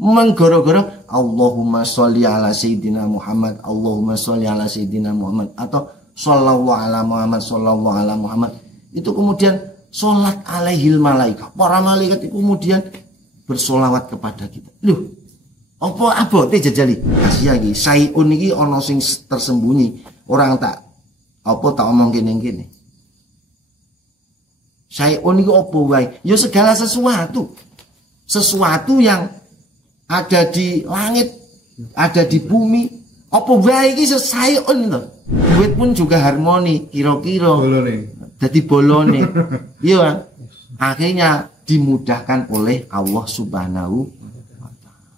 menggoro-goro Allahumma sholli ala sayyidina Muhammad, Allahumma sholli ala sayyidina Muhammad, atau shollallahu ala Muhammad, shollallahu ala Muhammad. Itu kemudian sholat alaihil malaikat, para malaikat itu kemudian bersolawat kepada kita. Loh, apa abote jajali? Kasih lagi, sayun iki ana sing tersembunyi, orang tak omong kene-kene. Sayun iki apa wae? Ya segala sesuatu. Sesuatu yang ada di langit, ada di bumi, apa wae iki sayun lho. Duit pun juga harmoni, kira-kira. Jadi bolone. Iya. Akhirnya dimudahkan oleh Allah Subhanahu wa taala.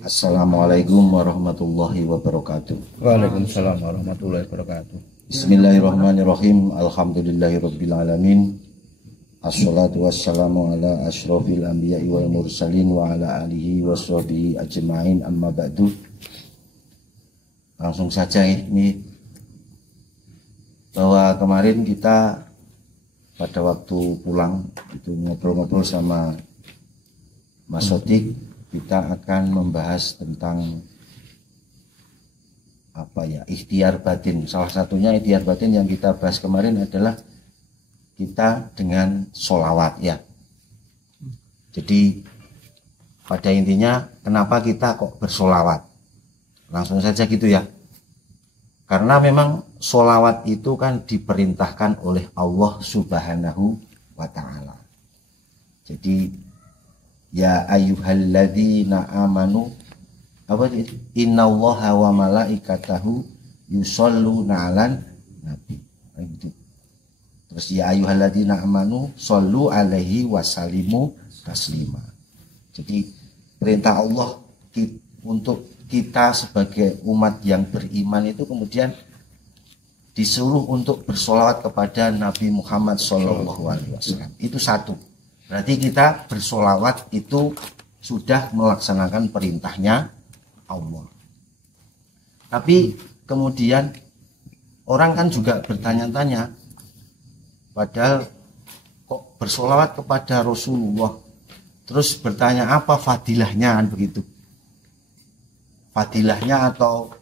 Assalamualaikum warahmatullahi wabarakatuh. Waalaikumsalam warahmatullahi wabarakatuh. Bismillahirrahmanirrahim. Alhamdulillahirabbil alamin. Assalatu wassalamu ala asyrafil anbiya'i wal mursalin wa ala alihi washabihi ajma'in, amma ba'du. Langsung saja ini, bahwa kemarin kita pada waktu pulang itu ngobrol-ngobrol sama Mas Sodik, kita akan membahas tentang ikhtiar batin. Salah satunya ikhtiar batin yang kita bahas kemarin adalah kita dengan sholawat ya. Jadi pada intinya kenapa kita kok bersolawat? Langsung saja gitu ya. Karena memang sholawat itu kan diperintahkan oleh Allah Subhanahu wa ta'ala. Jadi ya ayyuhalladzina amanu innallaha wa malaikatahu yusholluna 'alan nabi. Gitu. Terus ya ayyuhalladzina amanu shollu 'alaihi wasallimu taslima. Jadi perintah Allah untuk kita sebagai umat yang beriman itu kemudian disuruh untuk bersolawat kepada Nabi Muhammad SAW. Itu satu. Berarti kita bersolawat itu sudah melaksanakan perintahnya Allah. Tapi kemudian orang kan juga bertanya-tanya, padahal kok bersolawat kepada Rasulullah, terus bertanya apa fadilahnya kan begitu. Fadilahnya atau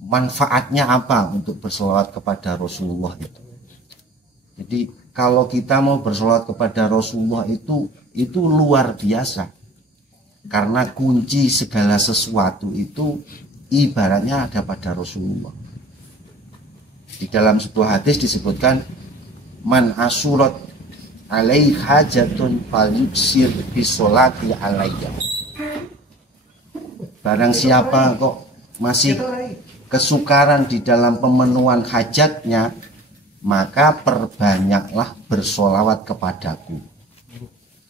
manfaatnya apa untuk bersolawat kepada Rasulullah itu. Jadi kalau kita mau bersolawat kepada Rasulullah itu luar biasa. Karena kunci segala sesuatu itu ibaratnya ada pada Rasulullah. Di dalam sebuah hadis disebutkan, man asurat alaih hajatun falyuksir bisolati alayya. Barang siapa kok masih kesukaran di dalam pemenuhan hajatnya, maka perbanyaklah bersolawat kepadaku.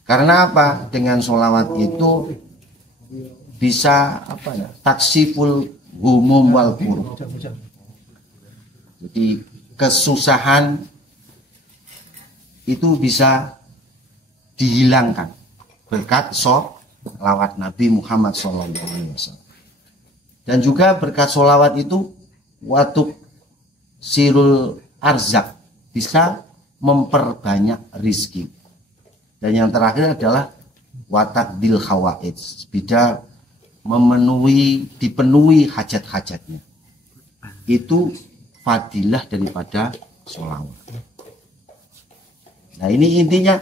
Karena apa? Dengan solawat itu bisa taksiful humum wal kurub. Jadi kesusahan itu bisa dihilangkan berkat solawat Nabi Muhammad SAW. Dan juga berkat solawat itu watuk sirul arzak, bisa memperbanyak rizki. Dan yang terakhir adalah watakdil hawaid, bisa dipenuhi hajat-hajatnya. Itu fadilah daripada sholawat. Nah ini intinya,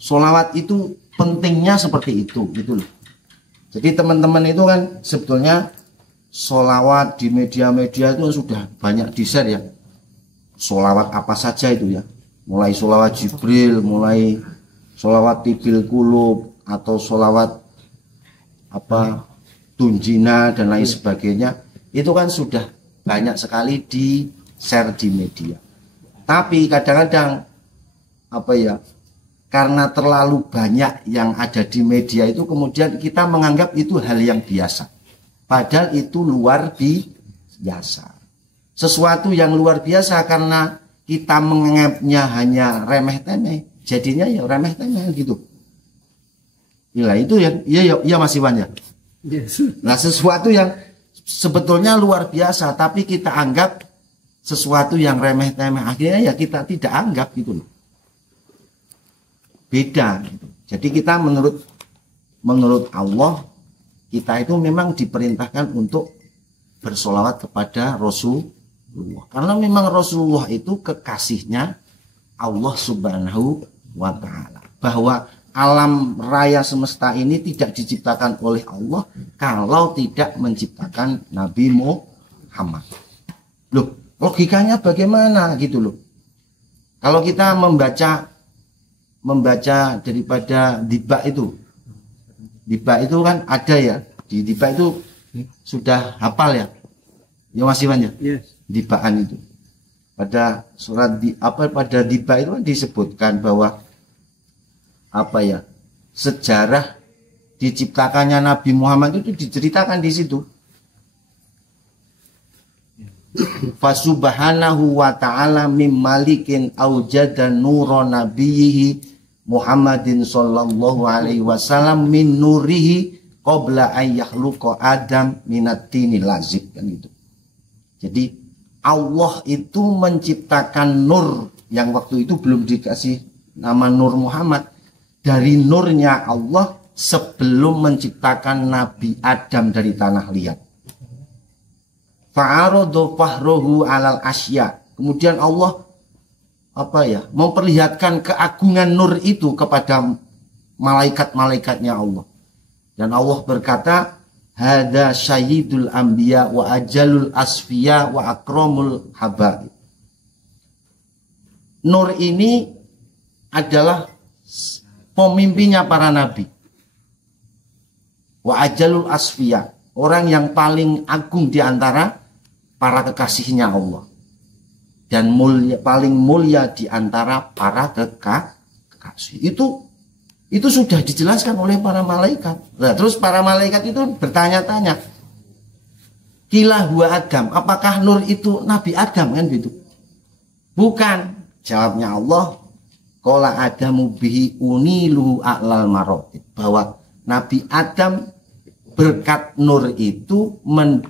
sholawat itu pentingnya seperti itu gitu loh. Jadi teman-teman itu kan sebetulnya sholawat di media-media itu sudah banyak di-share ya. Sholawat apa saja itu ya. Mulai sholawat Jibril, mulai sholawat Tibil Kulub, atau sholawat Tunjina dan lain sebagainya. Itu kan sudah banyak sekali di-share di media. Tapi kadang-kadang karena terlalu banyak yang ada di media itu, kemudian kita menganggap itu hal yang biasa. Padahal itu luar biasa. Sesuatu yang luar biasa karena kita menganggapnya hanya remeh-temeh, jadinya ya remeh-temeh gitu. Inilah itu ya Mas Iwan ya. Nah sesuatu yang sebetulnya luar biasa, tapi kita anggap sesuatu yang remeh-temeh, akhirnya ya kita tidak anggap gitu loh. Beda gitu. Jadi kita menurut Allah, kita itu memang diperintahkan untuk bersolawat kepada Rasulullah, karena memang Rasulullah itu kekasihnya Allah Subhanahu wa Ta'ala, bahwa alam raya semesta ini tidak diciptakan oleh Allah kalau tidak menciptakan Nabi Muhammad. Loh, logikanya bagaimana gitu loh? Kalau kita membaca daripada Diba itu kan ada ya, di Diba itu sudah hafal ya Mas Iwan ya? Yes. Dibaan itu pada surat pada Diba itu kan disebutkan bahwa sejarah diciptakannya Nabi Muhammad itu diceritakan di situ. Fasubhanahu wa ta'ala mim malikin aujada nura nabiyhi Muhammadin sallallahu alaihi wasallam min nurihi qabla an yakhluqa Adam minat tinil lazib, kan gitu. Jadi Allah itu menciptakan nur yang waktu itu belum dikasih nama Nur Muhammad, dari nurnya Allah sebelum menciptakan Nabi Adam dari tanah liat. Fa'aradu fahruhu alal asya. Kemudian Allah memperlihatkan keagungan nur itu kepada malaikat-malaikatnya Allah. Dan Allah berkata, hada sayyidul anbiya wa ajalul asfiya wa akramul habaib. Nur ini adalah pemimpinnya para nabi. Wa ajalul asfiya, orang yang paling agung di antara para kekasihnya Allah. Dan paling mulia di antara para kekasih. Itu sudah dijelaskan oleh para malaikat. Nah, terus para malaikat itu bertanya-tanya, Qila huwa Adam, apakah Nur itu Nabi Adam, kan gitu? Bukan, jawabnya Allah, qala Adamu bihi unilu a'lal marotib, bahwa Nabi Adam berkat Nur itu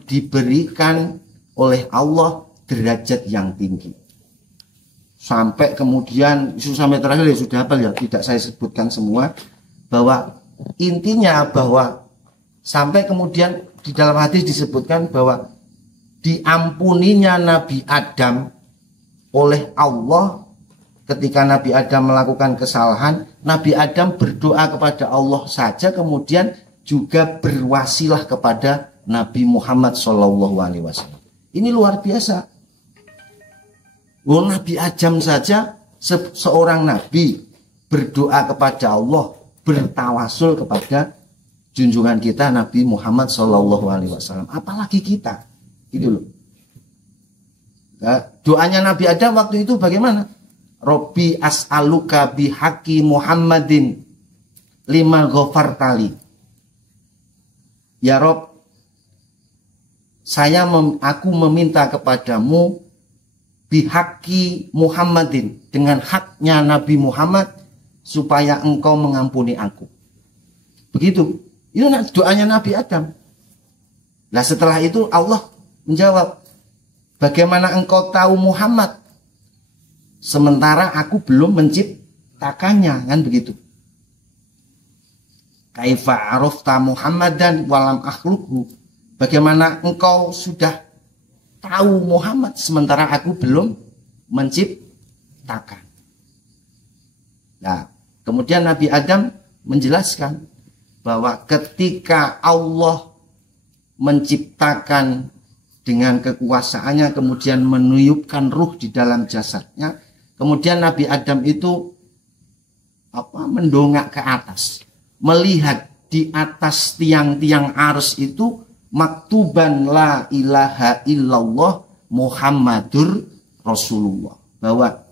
diberikan oleh Allah derajat yang tinggi. Sampai kemudian sampai terakhir ya sudah hafal ya, tidak saya sebutkan semua, bahwa intinya bahwa sampai kemudian di dalam hadis disebutkan bahwa diampuninya Nabi Adam oleh Allah ketika Nabi Adam melakukan kesalahan. Nabi Adam berdoa kepada Allah saja, kemudian juga berwasilah kepada Nabi Muhammad SAW. Ini luar biasa. Nabi Adam saja seorang nabi berdoa kepada Allah, bertawasul kepada junjungan kita Nabi Muhammad SAW. Apalagi kita, gitu loh. Nah, doanya Nabi Adam waktu itu bagaimana? Robbi as'aluka bihaqi Muhammadin lima ghafartali. Ya Rob, aku meminta kepadamu bihaqi Muhammadin, dengan haknya Nabi Muhammad, supaya engkau mengampuni aku. Begitu. Itu doanya Nabi Adam. Nah setelah itu Allah menjawab, bagaimana engkau tahu Muhammad sementara aku belum menciptakannya, kan begitu. Kaifa arafta Muhammadan walam akhluqhu, bagaimana engkau sudah tahu Muhammad sementara aku belum menciptakan. Nah, kemudian Nabi Adam menjelaskan bahwa ketika Allah menciptakan dengan kekuasaannya, kemudian meniupkan ruh di dalam jasadnya, kemudian Nabi Adam itu mendongak ke atas, melihat di atas tiang-tiang arsy itu maktuban la ilaha illallah Muhammadur Rasulullah, bahwa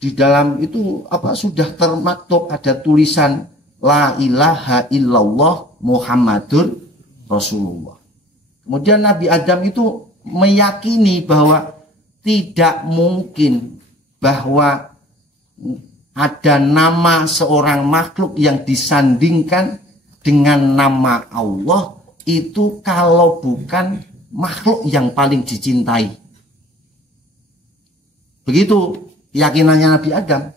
di dalam itu sudah termaktub, ada tulisan la ilaha illallah Muhammadur Rasulullah. Kemudian Nabi Adam itu meyakini bahwa tidak mungkin bahwa ada nama seorang makhluk yang disandingkan dengan nama Allah itu kalau bukan makhluk yang paling dicintai. Begitu keyakinannya Nabi Adam.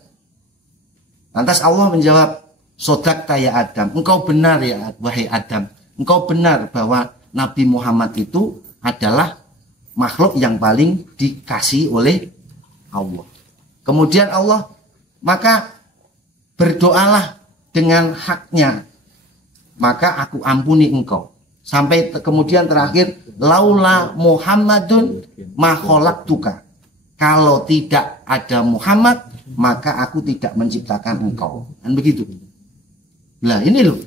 Lantas Allah menjawab, sodakta ya Adam, engkau benar ya wahai Adam, engkau benar bahwa Nabi Muhammad itu adalah makhluk yang paling dikasih oleh Allah. Kemudian Allah, maka berdoalah dengan haknya, maka aku ampuni engkau. Sampai kemudian terakhir, laula Muhammadun ma khalaqtuka. Kalau tidak ada Muhammad, maka aku tidak menciptakan engkau. Dan begitu. Nah ini loh,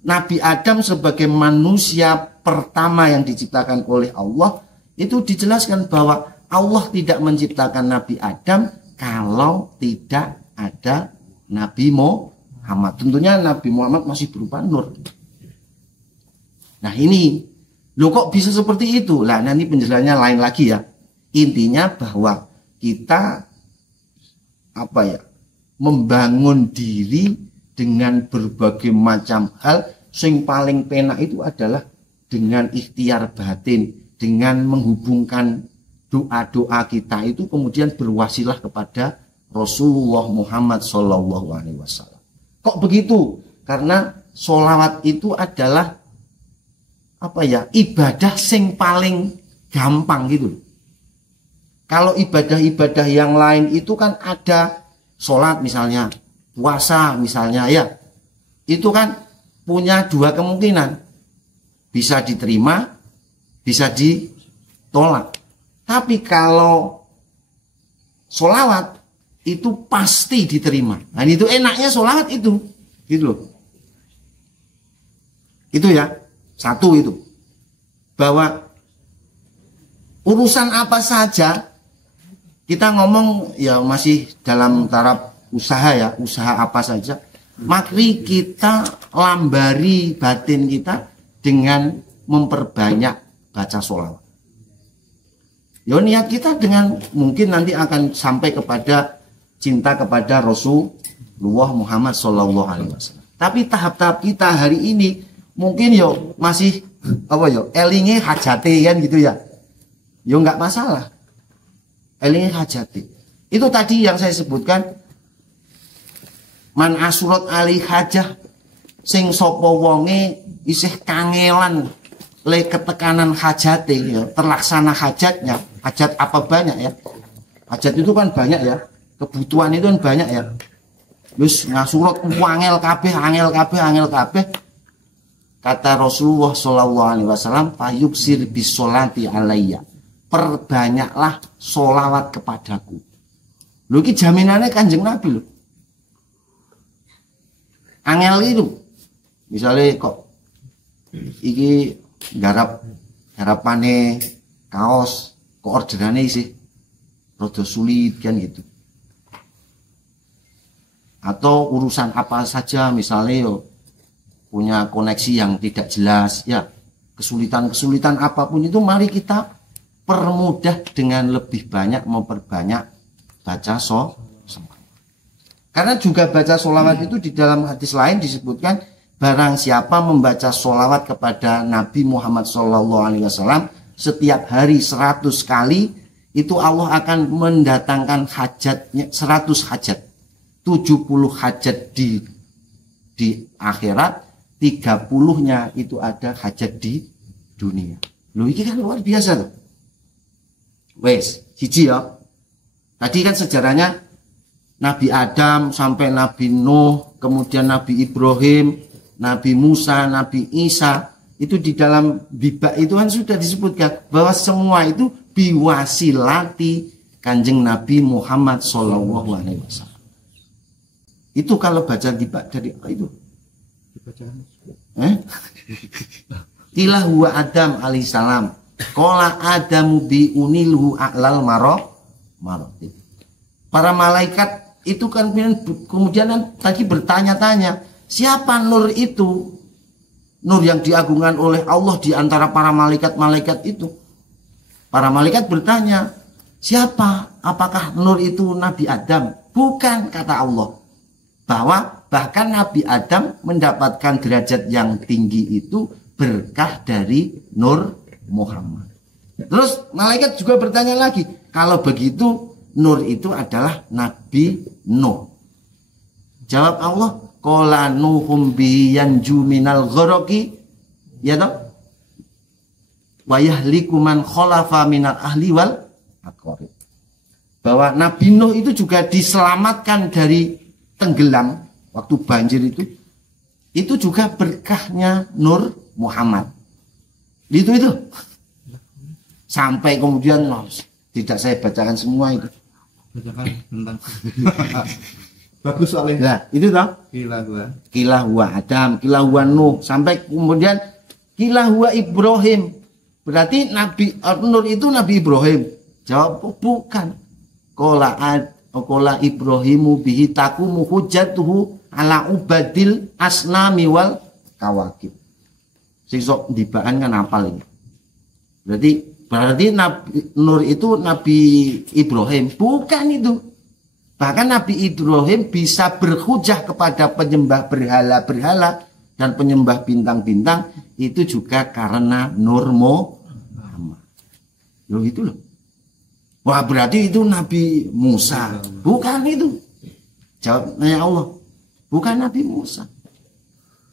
Nabi Adam sebagai manusia pertama yang diciptakan oleh Allah, itu dijelaskan bahwa Allah tidak menciptakan Nabi Adam kalau tidak ada Nabi Muhammad. Tentunya Nabi Muhammad masih berupa nur. Nah ini, loh kok bisa seperti itu? Nah nanti penjelasannya lain lagi ya. Intinya bahwa kita membangun diri dengan berbagai macam hal. Yang paling penak itu adalah dengan ikhtiar batin, dengan menghubungkan doa-doa kita itu kemudian berwasilah kepada Rasulullah Muhammad SAW. Kok begitu? Karena sholawat itu adalah ibadah yang paling gampang gitu. Kalau ibadah-ibadah yang lain itu kan ada sholat misalnya, puasa misalnya ya, itu kan punya dua kemungkinan, bisa diterima, bisa ditolak. Tapi kalau sholawat itu pasti diterima. Nah itu enaknya sholawat itu, gitu loh. Itu ya, satu itu, bahwa urusan apa saja. Kita ngomong ya masih dalam taraf usaha ya, usaha apa saja. Mari kita lambari batin kita dengan memperbanyak baca sholawat. Ya niat kita dengan mungkin nanti akan sampai kepada cinta kepada Rasulullah Muhammad SAW. Tapi tahap-tahap kita hari ini mungkin yo masih elinge hajate kan gitu ya. Yo nggak masalah. Elinge hajati. Itu tadi yang saya sebutkan, man asurat ali hajah, sing sapa wonge isih kangelan le ketekanan hajate ya, terlaksana hajatnya. Hajat apa banyak ya? Hajat itu kan banyak ya. Kebutuhan itu kan banyak ya. Wis ngasurat angel kabeh. Kata Rasulullah SAW, fayuksir bisolati alayya. Perbanyaklah sholawat kepadaku. Lho iki jaminannya Kanjeng Nabi lho. Angel itu. Misalnya kok iki garapane kaos kok orderane sih rada sulit kan gitu. Atau urusan apa saja misalnya yo punya koneksi yang tidak jelas ya, kesulitan apapun itu mari kita permudah dengan lebih banyak memperbanyak baca sholawat. Karena juga baca sholawat itu di dalam hadis lain disebutkan, barang siapa membaca sholawat kepada Nabi Muhammad SAW setiap hari 100 kali, itu Allah akan mendatangkan hajatnya 100 hajat. 70 hajat di akhirat, 30-nya itu ada hajat di dunia. Loh ini kan luar biasa loh. Wes, siji ya. Tadi kan sejarahnya Nabi Adam sampai Nabi Nuh, kemudian Nabi Ibrahim, Nabi Musa, Nabi Isa, itu di dalam bibak itu kan sudah disebutkan bahwa semua itu biwasilati Kanjeng Nabi Muhammad SAW. Itu kalau baca bibak dari itu. Tilah huwa Adam alaihissalam. Qala Adamu bi unilhu a'lal maroti. Para malaikat itu kan kemudian tadi bertanya-tanya, siapa nur itu? Nur yang diagungkan oleh Allah di antara para malaikat-malaikat itu. Para malaikat bertanya, siapa? Apakah nur itu Nabi Adam? Bukan, kata Allah. Bahwa Bahkan Nabi Adam mendapatkan derajat yang tinggi itu berkah dari Nur Muhammad. Terus malaikat juga bertanya lagi, kalau begitu Nur itu adalah Nabi Nuh. Jawab Allah, qala nuhum bi yanju minal ghoroki, ya toh, wa yahliku man khalafa minal ahli wal aqarib. Bahwa Nabi Nuh itu juga diselamatkan dari tenggelam waktu banjir itu juga berkahnya Nur Muhammad. Itu sampai kemudian tidak saya bacakan semua itu. Bacakan tentang bagus soalnya. Nah, itu toh. Kilah huwa Adam, kilah huwa Nuh, sampai kemudian kilah huwa Ibrahim. Berarti Nabi Nur itu Nabi Ibrahim. Jawab, bukan. Qala Ibrahimu bihi taqumu hujjatuhu ala ubadil asnami wal kawakib. Sing sok ndibaan kan apal ini. Berarti Nabi Nur itu Nabi Ibrahim, bukan itu. Bahkan Nabi Ibrahim bisa berhujah kepada penyembah berhala-berhala dan penyembah bintang-bintang itu juga karena Nur Muhammad. Loh itu loh. Wah, berarti itu Nabi Musa. Bukan itu. Jawabnya Allah. Bukan Nabi Musa.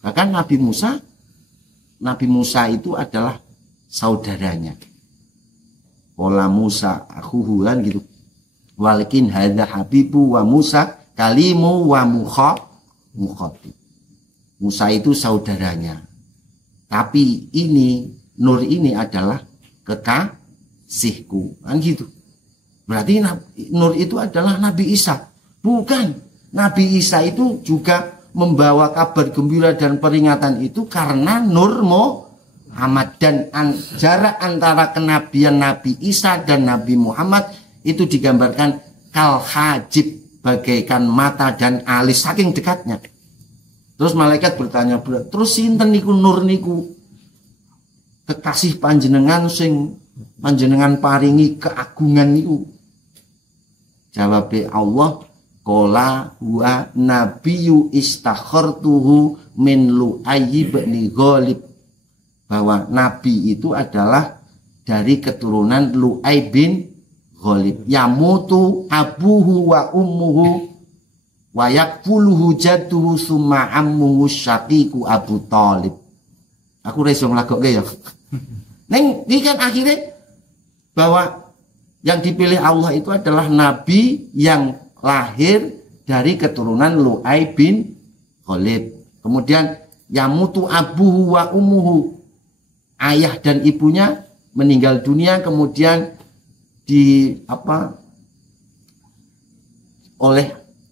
Bahkan Nabi Musa itu adalah saudaranya. Qala Musa akhuhu kan gitu. Walakin hadza habibu wa Musa kalimu wa mukhatib. Musa itu saudaranya. Tapi ini Nur ini adalah kekasihku. Kan gitu. Berarti Nur itu adalah Nabi Isa. Bukan. Nabi Isa itu juga membawa kabar gembira dan peringatan itu karena Nur Muhammad. Dan jarak antara kenabian Nabi Isa dan Nabi Muhammad itu digambarkan kal hajib, bagaikan mata dan alis, saking dekatnya. Terus malaikat bertanya, terus sinten niku Nur niku? Kekasih panjenengan sing panjenengan paringi keagungan niku. Jawab Allah, qala huwa nabiyyu istakhartuhu min Lu'ay bin Ghalib. Bahwa nabi itu adalah dari keturunan Lu'ay bin Ghalib. Yamutu abuhu wa ummuhu wa yakfuluhu jadduhu summa ammuhu syaqiqu Abu Thalib. Aku reso nglagokke ya. Neng ini kan akhirnya bahwa yang dipilih Allah itu adalah nabi yang lahir dari keturunan Lu'ay bin Ghalib. Kemudian yamutu abuhu wa ummuhu, ayah dan ibunya meninggal dunia, kemudian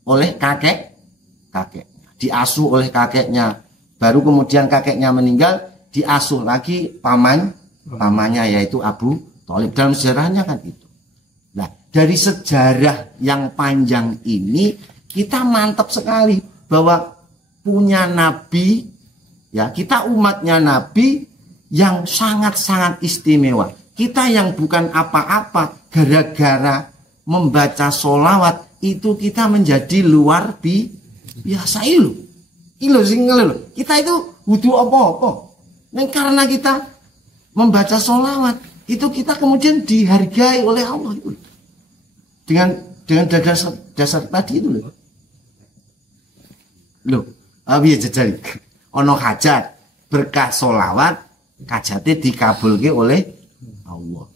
oleh kakek diasuh oleh kakeknya, baru kemudian kakeknya meninggal, diasuh lagi pamannya yaitu Abu Thalib. Dalam sejarahnya kan itu. Nah, dari sejarah yang panjang ini kita mantap sekali bahwa punya nabi, ya, kita umatnya nabi yang sangat-sangat istimewa. Kita yang bukan apa-apa, gara-gara membaca sholawat itu kita menjadi luar biasa. Kita itu butuh apa-apa. Nah, karena kita membaca sholawat itu kita kemudian dihargai oleh Allah itu. Dengan dasar tadi itu loh. Abi jajal. Ono hajat berkah sholawat hajate dikabulke oleh Allah.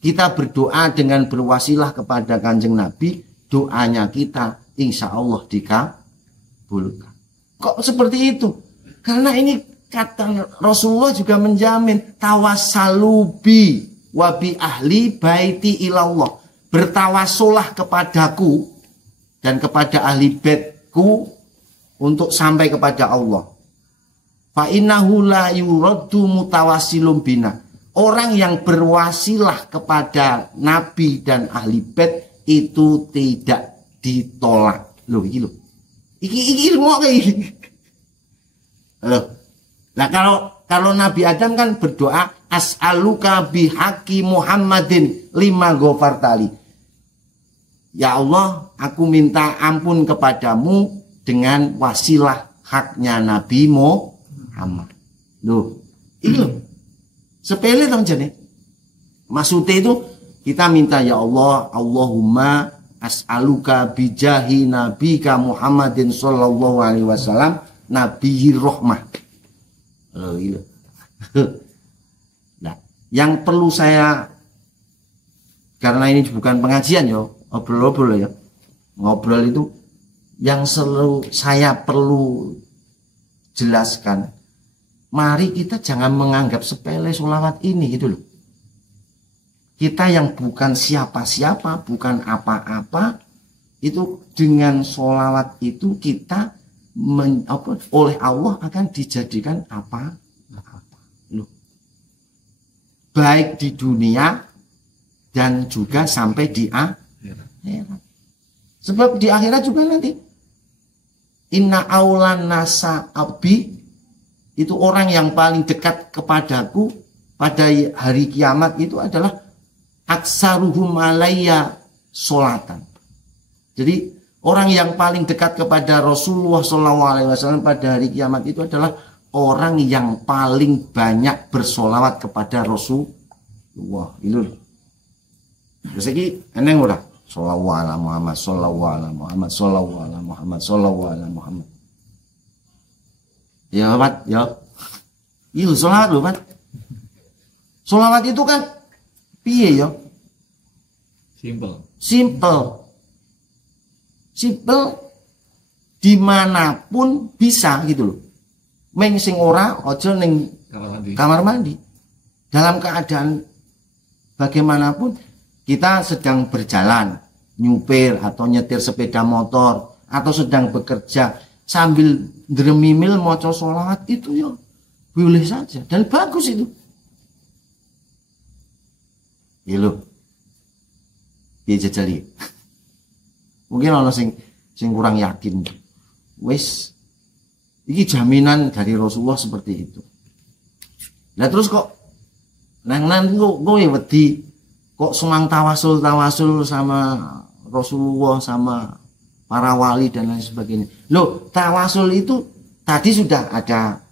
Kita berdoa dengan berwasilah kepada Kanjeng Nabi, doanya kita insya Allah dikabulkan. Kok seperti itu? Karena ini kata Rasulullah juga menjamin tawassalubi wabi ahli baiti ilallah. Bertawasulah kepadaku dan kepada ahli baitku untuk sampai kepada Allah. Fa innahu la yuraddu mutawassilum bina. Orang yang berwasilah kepada Nabi dan ahli bait itu tidak ditolak. Loh iki lho. Iki ilmu iki. Loh. Nah, kalau Nabi Adam kan berdoa as'aluka bihaqi Muhammadin lima ghafartali. Ya Allah, aku minta ampun kepadamu dengan wasilah haknya Nabi Muhammad. Loh, itu sepele dong jadi. Maksudnya itu kita minta ya Allah, Allahumma as'aluka bijahi nabika Muhammadin sallallahu alaihi wasallam nabiyir rahmah. Loh, itu. Nah, yang perlu saya, karena ini bukan pengajian ya, ngobrol-ngobrol ya. Ngobrol itu yang selalu saya perlu jelaskan. Mari kita jangan menganggap sepele sholawat ini gitu loh. Kita yang bukan siapa-siapa, bukan apa-apa, itu dengan sholawat itu kita oleh Allah akan dijadikan apa? Loh. Baik di dunia dan juga sampai di akhirat. Sebab di akhirat juga nanti inna aulan nasa abi, itu orang yang paling dekat kepadaku pada hari kiamat itu adalah aksaruhum alayya sholatan. Jadi orang yang paling dekat kepada Rasulullah SAW pada hari kiamat itu adalah orang yang paling banyak bersolawat kepada Rasulullah. Itu terus lagi eneng ora sholawat ala Muhammad, sholawat ala Muhammad, sholawat ala Muhammad, sholawat ala Muhammad. Ya Pak, ya. Iya sholawat loh Pak. Sholawat itu kan piye ya? Simple. Dimanapun bisa gitu loh. Meng sing ora aja ning kamar mandi. Dalam keadaan bagaimanapun kita sedang berjalan, nyupir atau nyetir sepeda motor atau sedang bekerja sambil dremimil maca sholawat itu ya boleh saja dan bagus itu. Ya lo, dia jajali. Mungkin orang sing kurang yakin. Wes, ini jaminan dari Rasulullah seperti itu. Nah terus kok nang gue wedi kok semang tawasul sama Rasulullah sama para wali dan lain sebagainya. Loh, tawasul itu tadi sudah ada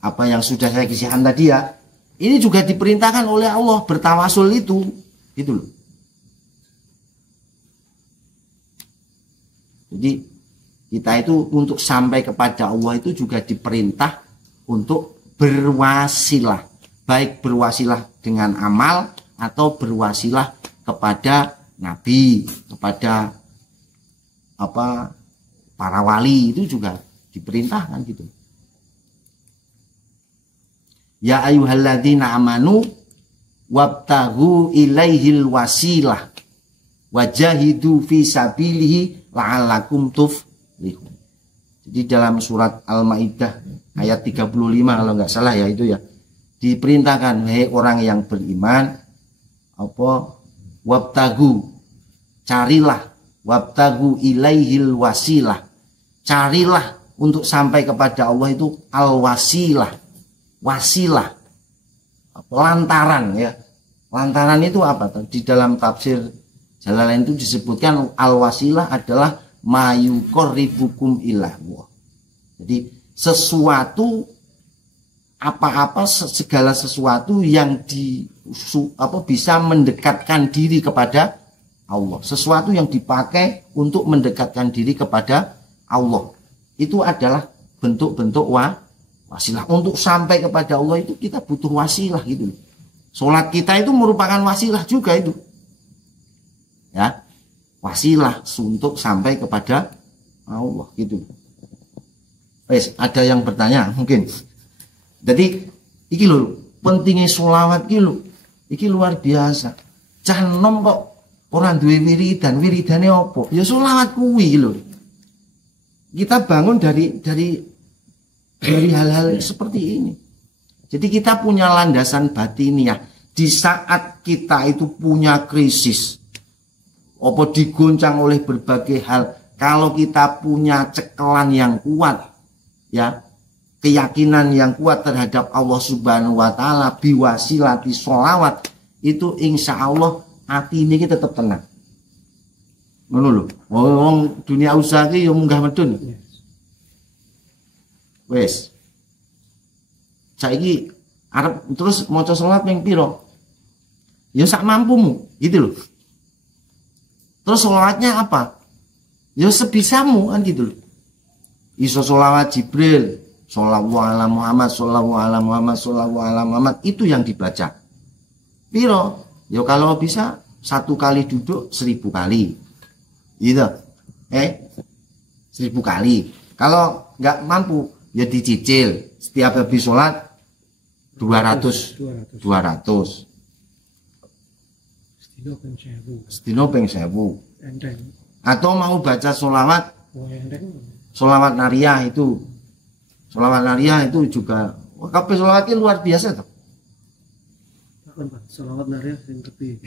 apa yang sudah saya kisahkan tadi ya. Ini juga diperintahkan oleh Allah bertawasul itu, gitu loh. Jadi kita itu untuk sampai kepada Allah itu juga diperintah untuk berwasilah, baik berwasilah dengan amal atau berwasilah kepada Nabi, kepada apa para wali itu juga diperintahkan gitu. Ya ayyuhalladzina amanu wabtaghu ilaihil wasilah wajahidu fi sabilihi la'allakum tuflihun. Jadi dalam surat Al-Maidah ayat 35 kalau nggak salah ya itu ya, diperintahkan hei orang yang beriman apa wabtagu, carilah, wabtagu ilaihil wasilah, carilah untuk sampai kepada Allah itu al wasilah, wasilah, lantaran ya. Lantaran itu apa? Di dalam tafsir Jalalain itu disebutkan al wasilah adalah mayuqarribukum ilallah. Jadi sesuatu apa-apa, segala sesuatu yang bisa mendekatkan diri kepada Allah, sesuatu yang dipakai untuk mendekatkan diri kepada Allah, itu adalah bentuk-bentuk wasilah. Untuk sampai kepada Allah itu kita butuh wasilah gitu. Sholat kita itu merupakan wasilah juga itu, ya, wasilah untuk sampai kepada Allah gitu. Wes, ada yang bertanya mungkin. Jadi iki lho pentingnya sholawat iki lho. Iki luar biasa. Cah nom kok orang duwe wiridan, wiridane apa? Ya sholawat kuwi lho. Kita bangun dari hal-hal seperti ini. Jadi kita punya landasan batiniah. Di saat kita itu punya krisis, apa digoncang oleh berbagai hal, kalau kita punya cekelan yang kuat, ya, keyakinan yang kuat terhadap Allah Subhanahu wa taala biwasilati sholawat, itu insya Allah hati ini kita tetap tenang. Ngono lho. Wong dunia usaha iki ya munggah medun. Wes. Saiki arep terus maca selawat ping pira? Ya sak mampumu, gitu loh. Terus selawatnya apa? Ya sebisamu kan gitu loh. Iso selawat Jibril, shollallahu ala Muhammad, shollallahu ala Muhammad, shollallahu ala Muhammad, itu yang dibaca. Piro? Ya kalau bisa 1 kali duduk 1000 kali. Gitu. 1000 kali. Kalau nggak mampu ya dicicil. Setiap habis sholat 200. Sedino ping 1000. Atau mau baca sholawat nariyah itu. Sholawat nariyah itu juga kabeh sholawatnya luar biasa tuh. Sholawat nariyah yang lebih.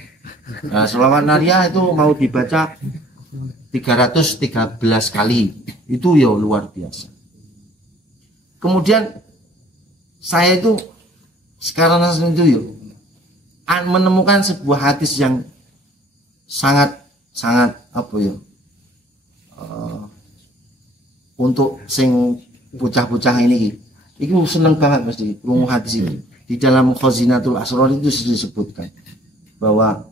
Nah, sholawat nariyah itu mau dibaca 313 kali. Itu ya luar biasa. Kemudian saya itu sekarang itu yuk menemukan sebuah hadis yang sangat apa ya, untuk sing bocah-bocah ini seneng banget mesti krungu hadis ini. Di dalam Khazinatul Asrar itu disebutkan bahwa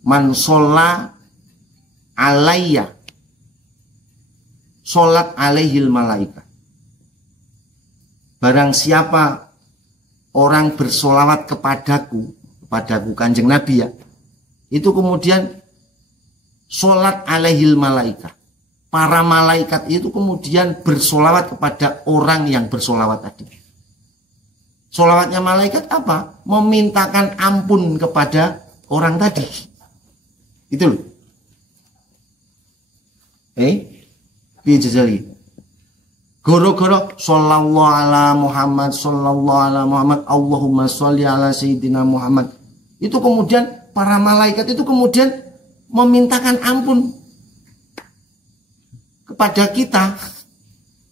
man sholla alayya sholat alaihil malaika. Barang siapa orang bersolawat kepadaku Kanjeng Nabi ya, itu kemudian sholat alaihil malaika. Para malaikat itu kemudian bersolawat kepada orang yang bersolawat tadi. Solawatnya malaikat apa? Memintakan ampun kepada orang tadi. Itu loh. Bijajali. Goro-goro sallallahu ala Muhammad, sallallahu ala Muhammad, Allahumma sholli ala sayyidina Muhammad. Itu kemudian para malaikat itu kemudian memintakan ampun kepada kita,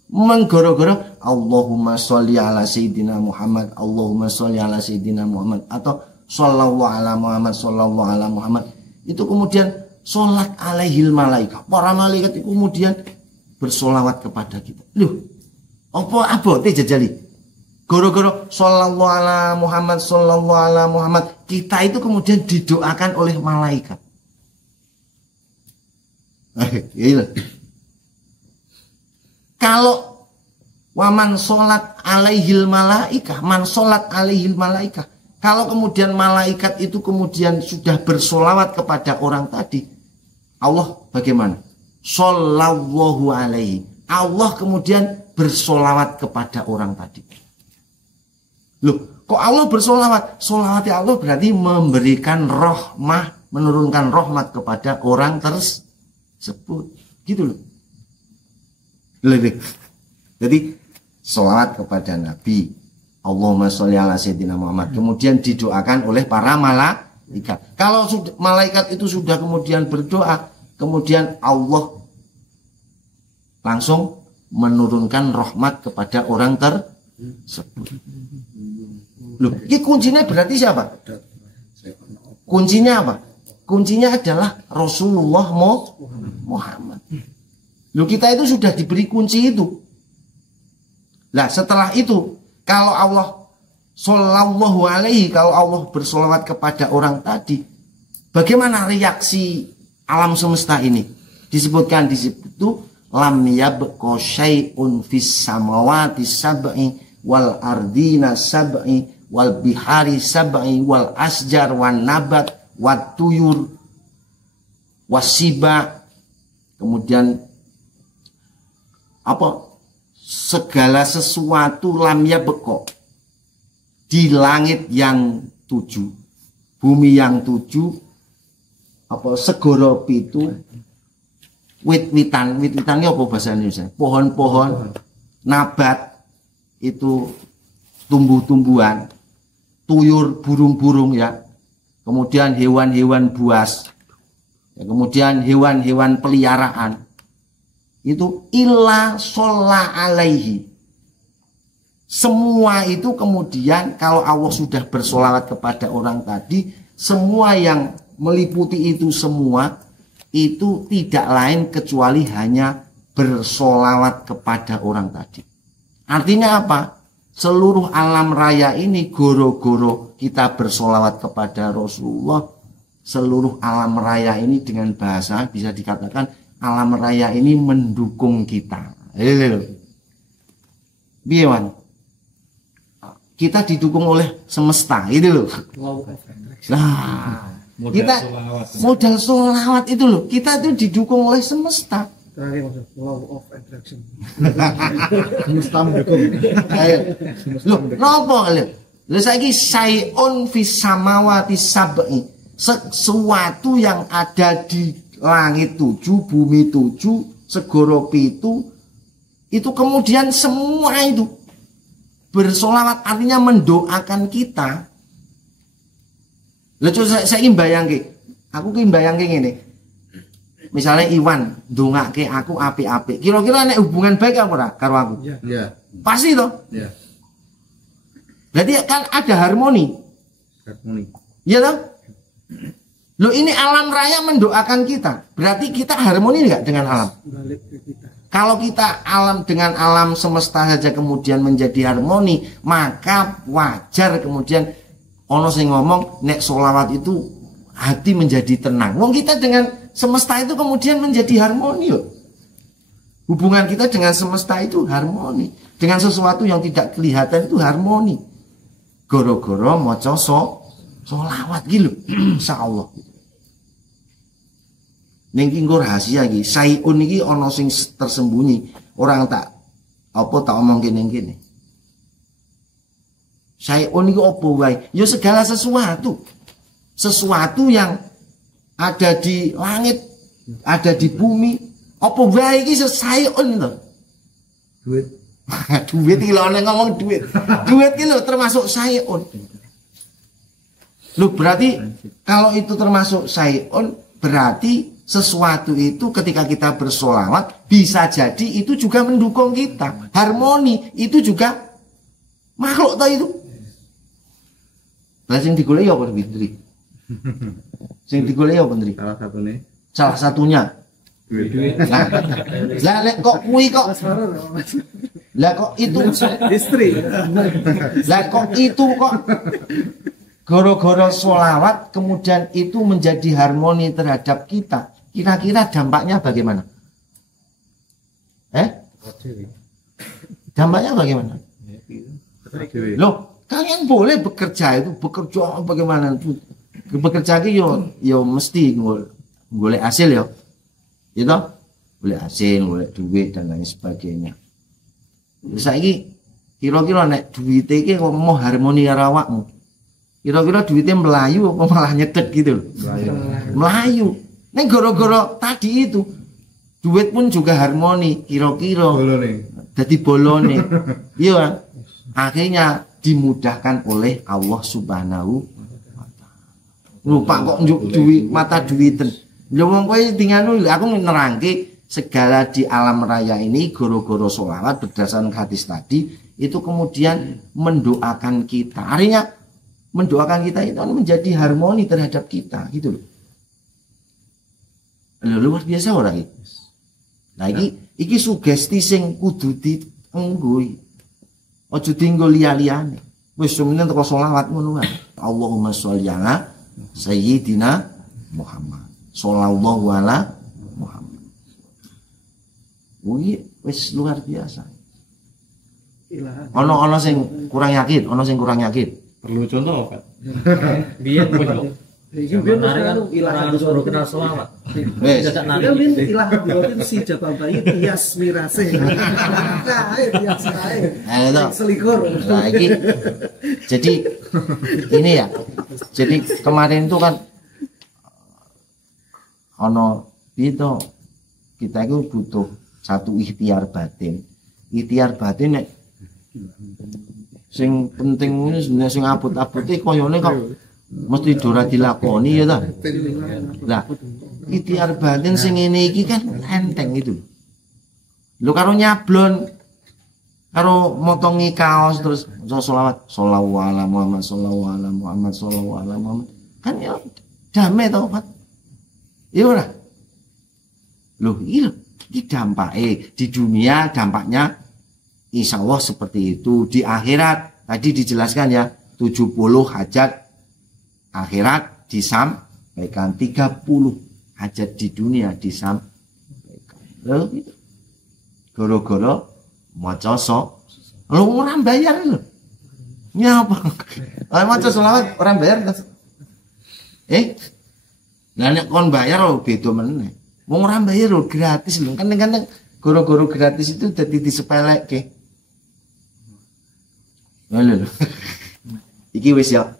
menggoro-goro Allahumma sholli ala sayyidina Muhammad, Allahumma sholli ala sayyidina Muhammad, atau sallallahu ala Muhammad, sallallahu ala Muhammad. Itu kemudian sholat alaihil malaika. Para malaikat itu kemudian bersolawat kepada kita. Loh, apa jajali? Goro-goro sallallahu ala Muhammad, sallallahu ala Muhammad, kita itu kemudian didoakan oleh malaikat. Iya. Kalau waman sholat alaihil malaika, man sholat alaihil malaika. Kalau kemudian malaikat itu kemudian sudah bersolawat kepada orang tadi, Allah bagaimana? Shollallahu alaihi. Allah kemudian bersolawat kepada orang tadi. Loh, kok Allah bersolawat? Solawatnya Allah berarti memberikan rahmah, menurunkan rahmat kepada orang tersebut. Gitu loh. Jadi sholawat kepada Nabi, Allahumma sholli ala sayyidina Muhammad, kemudian didoakan oleh para malaikat. Kalau malaikat itu sudah kemudian berdoa, kemudian Allah langsung menurunkan rahmat kepada orang tersebut. Loh, ini kuncinya berarti siapa? Kuncinya apa? Kuncinya adalah Rasulullah Muhammad. Loh, kita itu sudah diberi kunci itu. Nah, setelah itu, kalau Allah shollallahu alaihi, kalau Allah bersolawat kepada orang tadi, bagaimana reaksi alam semesta ini? Disebutkan di situ, lam yabqa syai'un fis samawati sab'i wal ardina sab'i wal bihari sab'i wal asjar wan nabat wat tuyur wasiba. Kemudian apa? Segala sesuatu lamnya beko di langit yang 7, bumi yang 7, apa segoro pitu, wit-witannya apa bahasa Indonesia? Pohon-pohon, nabat itu tumbuh-tumbuhan, tuyur, burung-burung ya, kemudian hewan-hewan buas, ya, kemudian hewan-hewan peliharaan. Itu illa sholla alaihi. Semua itu kemudian kalau Allah sudah bersolawat kepada orang tadi, semua yang meliputi itu semua itu tidak lain kecuali hanya bersolawat kepada orang tadi. Artinya apa? Seluruh alam raya ini goro-goro kita bersolawat kepada Rasulullah. Seluruh alam raya ini dengan bahasa bisa dikatakan alam raya ini mendukung kita. Biawan. Kita didukung oleh semesta, itu loh. Nah, kita modal solawat itu loh. Kita itu didukung oleh semesta. Terakhir maksud law of attraction. Semesta mendukung. Loh, napa lho? Lha saiki sayun fis samawati sab'i. Sesuatu yang ada di langit 7, bumi 7, segoro 7, itu kemudian semua itu bersolawat, artinya mendoakan kita. Lha saya ingin bayangke. Aku ingin bayangke ngene. Misalnya Iwan ndongake aku apik-apik. Kira-kira nek hubungan baik apa ora karo aku? Iya. Pasti toh? Iya. Berarti kan ada harmoni. Harmoni. Iya toh? Loh, ini alam raya mendoakan kita. Berarti kita harmoni enggak dengan alam? Balik ke kita. Kalau kita alam dengan alam semesta saja kemudian menjadi harmoni, maka wajar kemudian ono sing ngomong nek solawat itu hati menjadi tenang. Wong kita dengan semesta itu kemudian menjadi harmoni loh. Hubungan kita dengan semesta itu harmoni. Dengan sesuatu yang tidak kelihatan itu harmoni. Goro-goro maca solawat gitu. Insyaallah. Ning iki rahasia iki, sayun iki ana sing tersembunyi. Orang tak omongke ning kene. Sayun iki apa wae? Ya segala sesuatu. Sesuatu yang ada di langit, ada di bumi, apa wae iki sayun to. Duit. Duit iki lho, ngomong duit. Duit iki lho termasuk sayun. Loh, berarti kalau itu termasuk sayun, berarti sesuatu itu ketika kita bersolawat bisa jadi itu juga mendukung kita. Harmoni itu juga makhluk toh itu. Lah sing digoleki apa Bindri? Sing digoleki apa Bindri? Salah satunya. Duit. Lah lek kok kuwi kok. Lah kok itu Istri. Lah kok itu kok goro-goro solawat kemudian itu menjadi harmoni terhadap kita. Kira-kira dampaknya bagaimana? Dampaknya bagaimana? Loh, kalian boleh bekerja bagaimana? Bekerja itu yo mesti golek hasil yo. Gitu? Golek hasil, golek duit dan lain sebagainya. Saiki kira-kira nek duit iki kok mau harmoni karo awakmu. Kira-kira duitnya melayu apa malah nyedek gitu loh. Melayu. Nek goro-goro tadi itu duit pun juga harmoni, kira-kira jadi bolone. Iya, akhirnya dimudahkan oleh Allah Subhanahu wa taala. Lupa kok njuk duit mata duiten. Lho wong kowe tinganu aku nerangke segala di alam raya ini goro-goro sholawat berdasarkan hadis tadi itu kemudian mendoakan kita. Artinya mendoakan kita itu menjadi harmoni terhadap kita gitu loh. Luar biasa orang iki. Nah iki sugesti sing kudu dienggo. Aja dienggo liya-liyane. Wis semeneng teko selawat ngono wae. Allahumma sholli ala sayyidina Muhammad. Shallallahu ala Muhammad. Wis luar biasa. Ono sing kurang yakin, Perlu contoh, Pak. Biyen pun Iki ben kan ilahan suruh kenal selawat. Wis. Ya ben ilahan boten si jabal bayi tias mirase. Kae tias kae. Itu. Selikur. Nah, jadi ini ya. Jadi kemarin itu kan ono itu kita itu butuh satu ikhtiar batin. Ikhtiar batin nek sing penting ini sebenarnya sing abot-abote koyone kok mesti ora dilakoni ya ta. Lah, ikhtiar batin sing ngene iki kan enteng itu. Lho karo nyablon karo motongi kaos terus sholawat shollallahu ala Muhammad shollallahu ala Muhammad shollallahu ala Muhammad kan ya damai to Pak. Ya ora. Loh, iki dampake di dunia dampaknya insya Allah seperti itu. Di akhirat tadi dijelaskan ya, 70 hajat akhirat disampaikan, 30 hajat di dunia disampaikan. Lalu gitu. Goro-goro maca lu orang bayar lho. Nyapa? Maca selawat orang bayar kan? Lah nek kon bayar lho beda meneh. Wong ora bayar lho gratis lho. Kadang-kadang goro-goro gratis itu dadi disepelekke. Lho. Iki wis ya.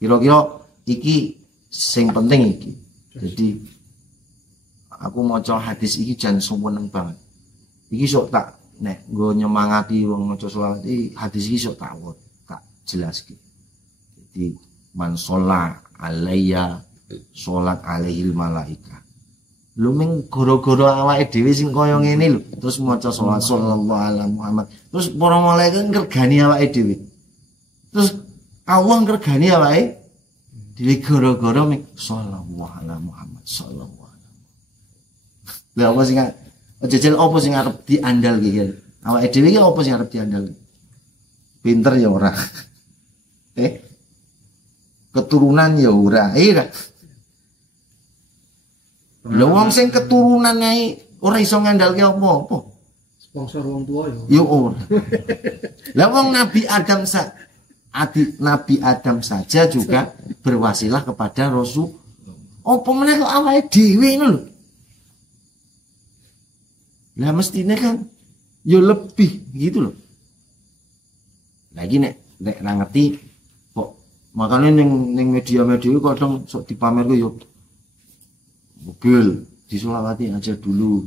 Kira-kira iki sing penting iki. Jadi aku maca hadis iki jan seneng banget. Iki sok tak nek nggo nyemangati wong maca selawat iki hadis iki sok tak jelaske. Jadi man sholla alayya sholat alaihil malaika. Lu ming goro-goro awake dhewe sing kaya ngene lho, terus maca sholawat sallallahu alaihi Muhammad. Terus para malaikat ngregani awake dhewe. Terus Allah ngregani awake dhewe goro-goro ming sallallahu alaihi Muhammad sallallahu alaihi. Lah apa sing jajal apa sing arep diandal iki? Awake dhewe iki apa sing arep diandal? Pinter ya ora. Keturunan ya ora. Lha wong sing keturunan ae ora iso ngandalke apa-apa. Sponsor wong tua ya. Yo ora. Lah wong Nabi Adam saja juga berwasilah kepada Rasul. Apa meneh kok awake dhewe ngono lho. Lah mestine kan yo lebih gitu loh. Lagi nek ra ngerti kok makane ning media-media kadang sok dipamerke yo mobil disolawati aja dulu.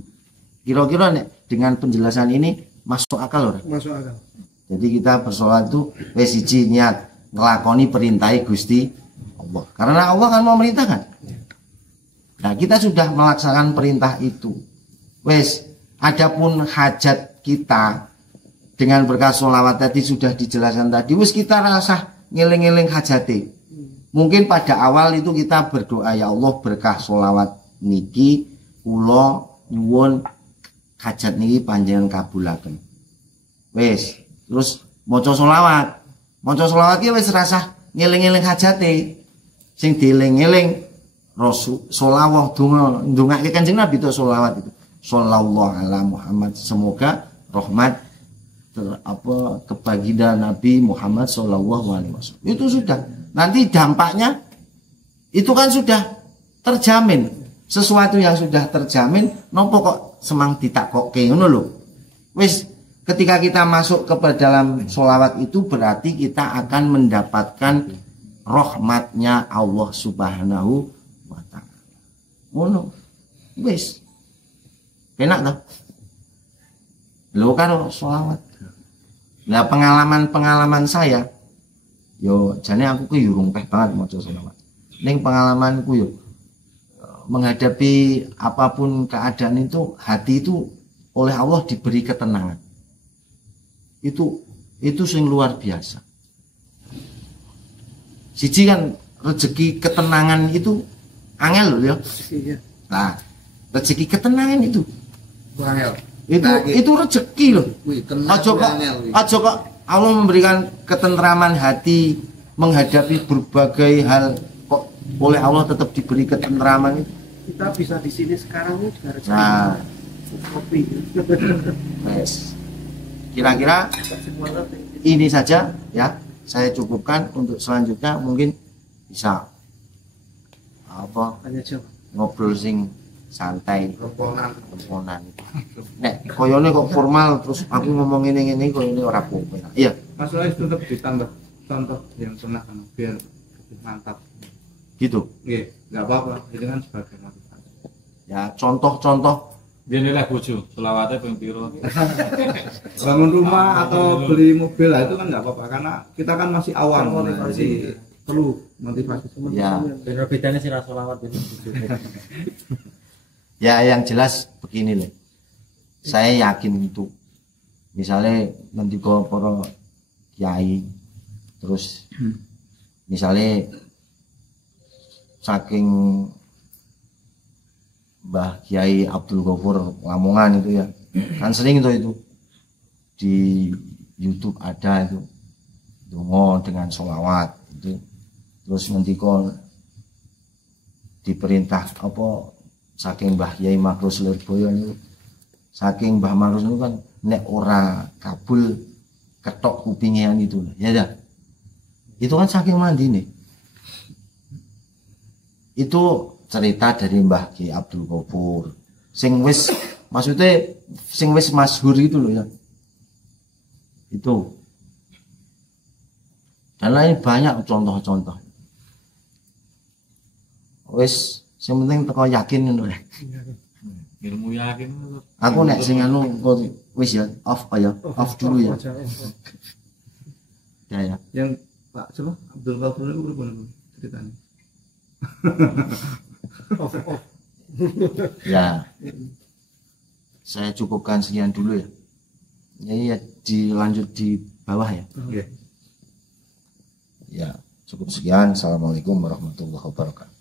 Kira-kira nek dengan penjelasan ini masuk akal ora? Masuk akal. Jadi kita bersolat itu wis siji niat nglakoni perintah Gusti Allah. Karena Allah kan memerintahkan. Nah, kita sudah melaksanakan perintah itu. Wis, adapun hajat kita dengan berkah sholawat tadi sudah dijelaskan tadi. Wis kita rasa ngeling-eling hajate. Mungkin pada awal itu kita berdoa, ya Allah berkah sholawat niki kula nyuwun hajat niki panjenengan kabulaken. Wis, terus maca sholawat. Maca sholawat ki wis rasah ngeling-eling hajate. Sing dieling-eling Rasul sholawat donga ndongake Kanjeng Nabi to sholawat itu. Shallallahu alaihi Muhammad, semoga rahmat kebaginda Nabi Muhammad sallallahu alaihi wasallam. Itu sudah. Nanti dampaknya itu kan sudah terjamin. Sesuatu yang sudah terjamin, nopo kok semang ditakokke ngono lho. Wis ketika kita masuk ke dalam sholawat itu berarti kita akan mendapatkan rahmatnya Allah Subhanahu wa taala. Ngono. Wis. Enak toh? Lho karo sholawat. Nah, pengalaman saya yo jane aku ku urung peh banget maca sholawat. Ning pengalamanku yo menghadapi apapun keadaan itu, hati itu oleh Allah diberi ketenangan. Itu sing luar biasa. Siji kan rezeki ketenangan itu angel loh ya. Nah, rezeki ketenangan itu Angel. itu rezeki loh. Aja kok Allah memberikan ketentraman hati menghadapi berbagai hal, kok oleh Allah tetap diberi ketentraman itu. Kita bisa di sini sekarang ini juga rezeki. Nah, Kopi. yes. Kira-kira ini saja ya, saya cukupkan. Untuk selanjutnya mungkin bisa apa Tanya jawab. ngobrol sing santai, Romponan. nek koyone kok formal terus aku ngomong ini koyone ora apa-apa. Iya, Mas Lois tetap ditambah contoh yang pernah kan biar lebih mantap. gitu. Nggih, enggak apa-apa. Itu kan sebagai motivasi. Ya, contoh-contoh Dia nilai bojo, selawatnya ping piro. Bangun rumah atau beli mobil lah itu kan enggak apa-apa karena kita kan masih awam. Masih perlu motivasi. ya. Bener bedanya sih selawat itu. Ya, yang jelas begini loh. Saya yakin itu. Misalnya nanti kok para kiai terus misalnya saking Mbah Kiai Abdul Ghafur Lamongan itu ya. Kan sering itu di YouTube ada itu donga dengan sholawat itu. Terus ngendika diperintah apa saking Mbah Yai Makrus Lirboyo niku, saking Mbah Makrus niku kan nek ora kabul ketok kupingean itu ya dah. Itu kan saking mandi nih. Itu cerita dari Mbah Ki Abdul Ghafur sing wis maksudnya sing wis masyhur itu loh ya. Itu dan lain banyak contoh-contoh. Wis sing penting teko yakin ngono ya. Ilmu yakin. Aku nek sing anu engko wis ya off ya, off dulu ya. Ya ya. Yang Pak siapa? Abdul Ghafur itu berapa ceritanya? Off. Ya. Saya cukupkan sekian dulu ya. Ya dilanjut di bawah ya. Oke. Ya, cukup sekian. Assalamualaikum warahmatullahi wabarakatuh.